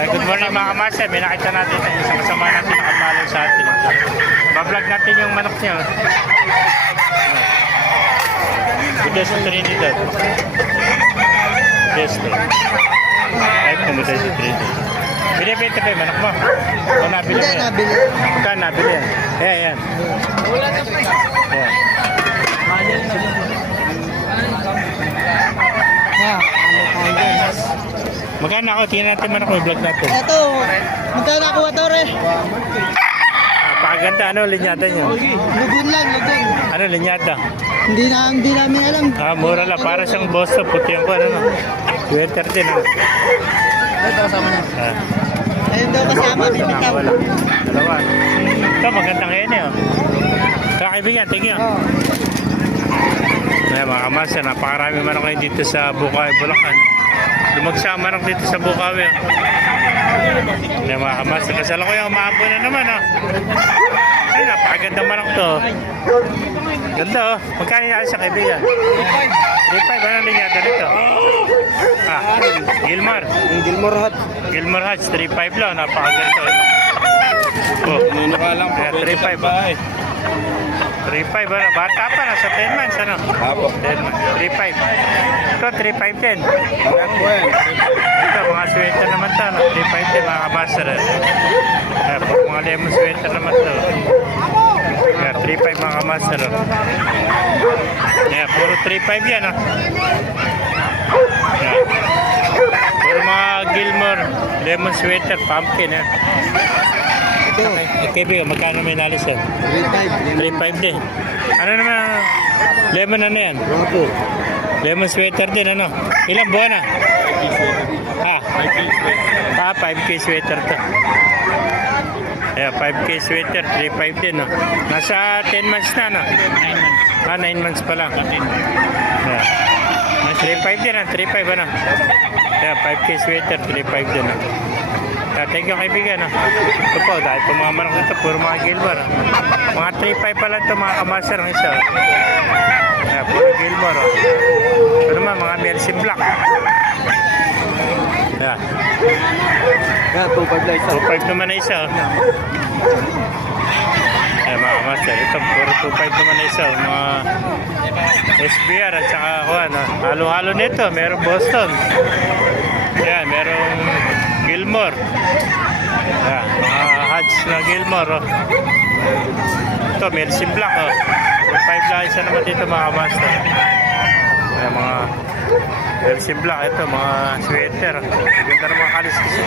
Eh, good morning mga kamaster. May nakita natin sa isang kasama natin nakapalo sa atin. Bablog natin yung manok niya. oh. Ito sa Trinidad. Yes, to. Ay, pumunta sa Trinidad. Binibenta pa yung manok mo? O nabili mo Hindi, yan? nabili. Magkano nabili yan? Ayan, yan. Ayan. Ha, ano tayo dyan? Magkano ako? Tingnan natin manok mo yung vlog natin. Ito, magkano ako ito re? Napakaganda. Ano linyada niyo? Lugun lang, lugun. Ano linyada? Hindi na, hindi namin alam. Ah, mura lang. Para siyang Boston. Puti ang ano. no? Sweater din. Ano? Ito kasama na. Ah. Ayun daw kasama, Ah, bibitaw. wala. Dalawa. Ito, magandang yan eh. Oh. Ito, kaibigan, tingin. Oh. Ayan, mga kamasa, napakarami manok ngayon dito sa Bukawi, Bulacan. Lumagsa ang manok dito sa Bukawi. oh. Ayan, mga kamasa, kasala ko yung umaapo na naman. Oh. Ay, napakaganda manok to. Ganda oh. Magkano yung sa kaibigan? 3.5, ano linyada nito? Ah, Gilmar. Gilmore Hot. Gilmar Hatch, 3.5 lang. Napakaganda. Oh. Nuno ka lang po. Kaya 3.5 ba? 3.5 ano? Bata pa, nasa 10 months ano? Apo. 10 months. 3.5. Ito, 3.5 din. Ayan po yan. Ito, mga sweater naman to. No? 3.5 din, mga kabaster. Kaya, puro mga lemon sweater naman to. Kaya, 3.5 mga kamaster. Kaya, puro 3.5 yan. Oh. Kaya, puro mga Gilmore lemon sweater, pumpkin. Eh. Ito, Eh, kaibigan, magkano may nalis yan? 3.5. 3.5 din. Ano naman, lemon ano yan? Opo. Lemon sweater din, ano? Ilang buwan na? Ha? Ah, 5K sweater to. Yeah, 5K sweater, 3.5 din, no? Nasa 10 months na, no? 9 months. Ah, 9 months pa lang. Yeah. 3.5 din, ah. 3.5, ano? Yeah, 5K sweater, 3.5 din, no? Yeah, thank you, kaibigan, no? Ito po, dahil po mga manok ito, puro mga Gilmar, no? Mga 3.5 pa lang ito, mga kamaster ng isa, oh. Yeah, puro Gilmar, oh. Ito naman, mga Mercy Black. Yeah. Kaya, 2.5 lang isa. 2.5 naman na isa. Oh. Eh, mga master, ito puro 2.5 naman na isa. oh. Mga SBR at saka kuhan. ah. Halo-halo nito. Merong Boston. Gilmore. Yan, mga Hodge na Gilmore. Oh. Ito, Mercy Black. Oh. 2.5 lang isa naman dito mga master. Yan, mga Mercy Black. Ito, mga sweater. Ganda ng mga kalis kasi.